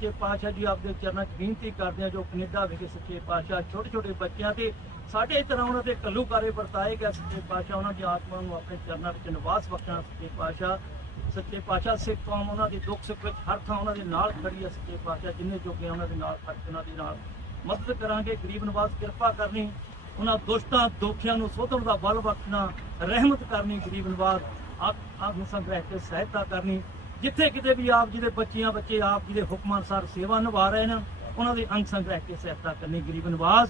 सच्चे पातशाह जी आपके चरणों 'ਚ बेनती करते हैं जो कनेडा विखे सच्चे पातशाह छोटे छोटे बच्चों से साढ़े तरह उन्होंने घल्लूकारे वरताए गए सच्चे पातशाह उन्होंने आत्मा को अपने चरणों में निवास बख्शना सच्चे पातशाह सिख कौम उन्होंने दुख सुख हर थां उन्होंने नाल खड़ी है सच्चे पातशाह जिन्हें जोगे उन्होंने नाल खड़ के उन्होंने नाल मदद करांगे गरीब नवाज कृपा करनी उन्होंने दुष्टां दोखियां नूं सोधण दा बल बख्शना रहमत करनी गरीब नवाज आप संग्रह के सहायता करनी जिथे किते भी आप जी के बच्चे आप जी के हुक्म अनुसार सेवा निभा रहे हैं उन्होंने अंग संग्रह के सहायता करनी गरीब Nawaz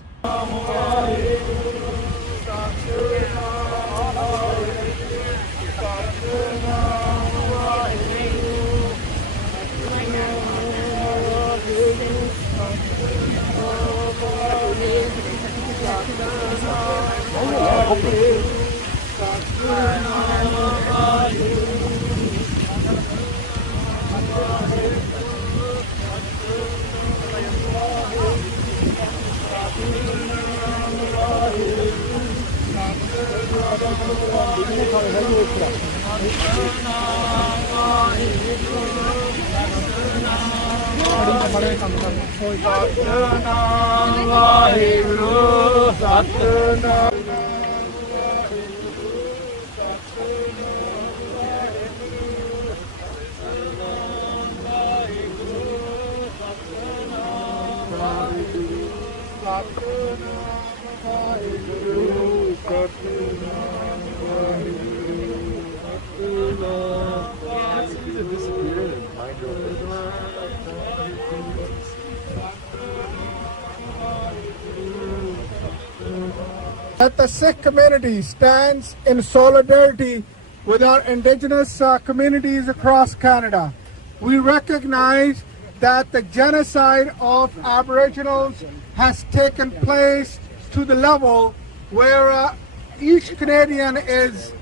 That the Sikh community stands in solidarity with our Indigenous communities across Canada. We recognize that the genocide of Aboriginals has taken place to the level where each Canadian is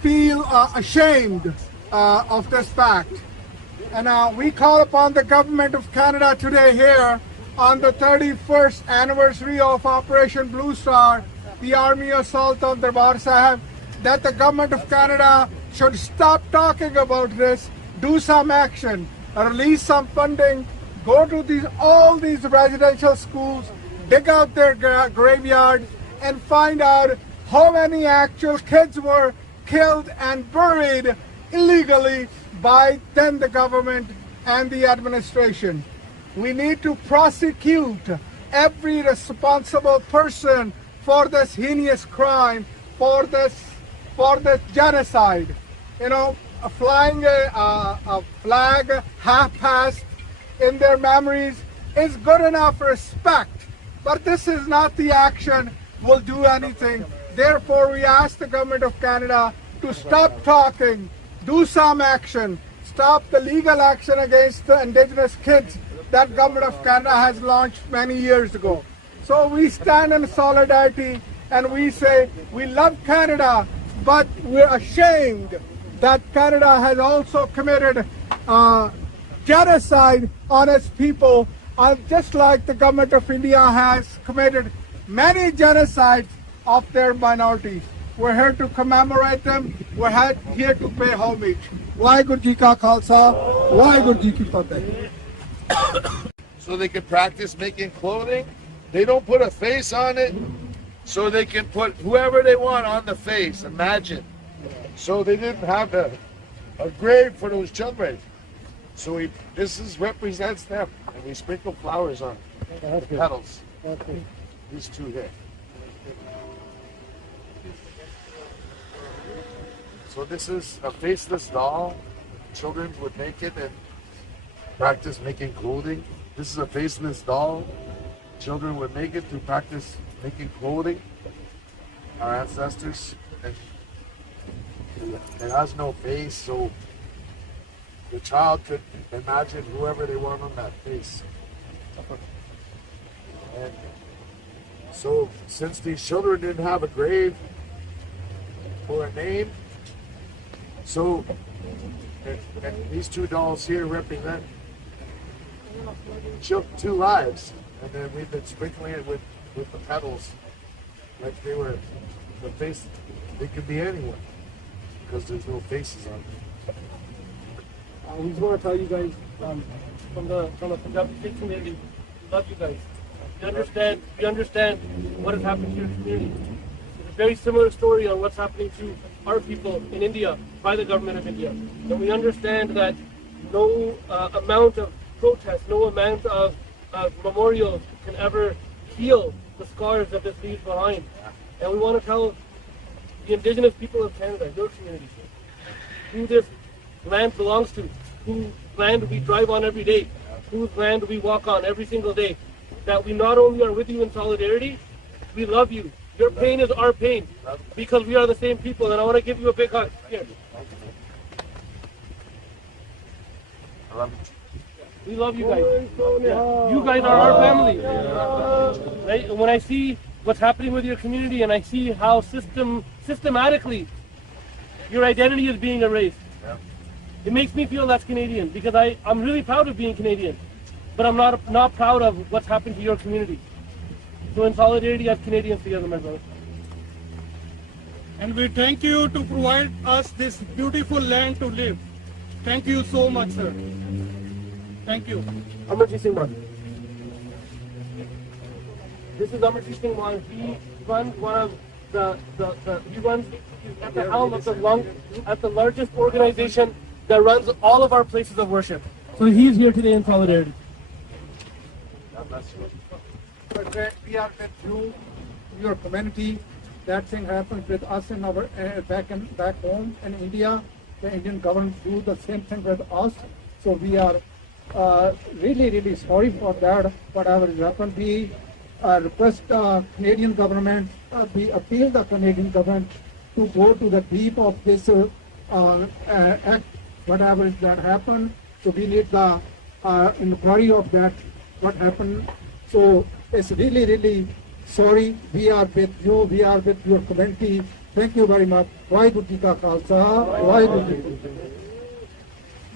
feel ashamed of this fact. And we call upon the Government of Canada today here on the 31st anniversary of Operation Blue Star, the army assault on Darbar Sahib, that the Government of Canada should stop talking about this, do some action, release some funding, go to all these residential schools, dig out their graveyard and find out how many actual kids were killed and buried illegally by then the government and the administration. We need to prosecute every responsible person for this heinous crime, for this genocide. You know, flying a flag half-mast in their memories is good enough respect, but this is not the action will do anything. Therefore, we ask the Government of Canada to stop talking, do some action, stop the legal action against the Indigenous kids that Government of Canada has launched many years ago. So we stand in solidarity and we say we love Canada, but we're ashamed that Canada has also committed genocide on its people, just like the Government of India has committed many genocides of their minorities. We're here to commemorate them. We're here to pay homage. Waheguru Ji Ka Khalsa, Waheguru Ji Ki Fateh. So they can practice making clothing. They don't put a face on it, so they can put whoever they want on the face. Imagine. So they didn't have a grave for those children. So this represents them, and we sprinkle flowers on petals. These two here. So this is a faceless doll. Children would make it and practice making clothing. This is a faceless doll. Children would make it to practice making clothing. Our ancestors. And it has no face, so the child could imagine whoever they want on that face. And so since these children didn't have a grave or a name, so and these two dolls here represent two lives, and then we've been sprinkling it with the petals like they were the face. They could be anyone because there's no faces on them. We just want to tell you guys from the Punjabi Sikh community. We love you guys. We understand what has happened to your community. It's a very similar story on what's happening to our people in India by the government of India. And we understand that no amount of protest, no amount of memorials can ever heal the scars that this leaves behind. And we want to tell the Indigenous people of Canada, your community, who this land belongs to, whose land we drive on every day, whose land we walk on every single day, that we not only are with you in solidarity, we love you. Your pain is our pain because we are the same people, and I want to give you a big hug. Here. We love you guys. Yeah. You guys are our family. Right? And when I see what's happening with your community and I see how systematically your identity is being erased, it makes me feel less Canadian because I'm really proud of being Canadian, but I'm not proud of what's happened to your community. So in solidarity as Canadians together, my brother. And we thank you to provide us this beautiful land to live. Thank you so much, sir. Thank you. Amarjit Singh Man. This is Amarjit Singh Man. He runs one of he's at the helm of the largest organization that runs all of our places of worship. So he's here today in solidarity. We are with you, your community. That thing happens with us in our back home in India. The Indian government do the same thing with us. So we are really sorry for that. Whatever has happened, we request Canadian government, we appeal the Canadian government to go to the deep of this act, whatever that happened. So we need the inquiry of that, what happened. So it's really sorry. We are with you. We are with your community. Thank you very much. Waheguru Ji Ka Khalsa. Waheguru Ji Ki Fateh.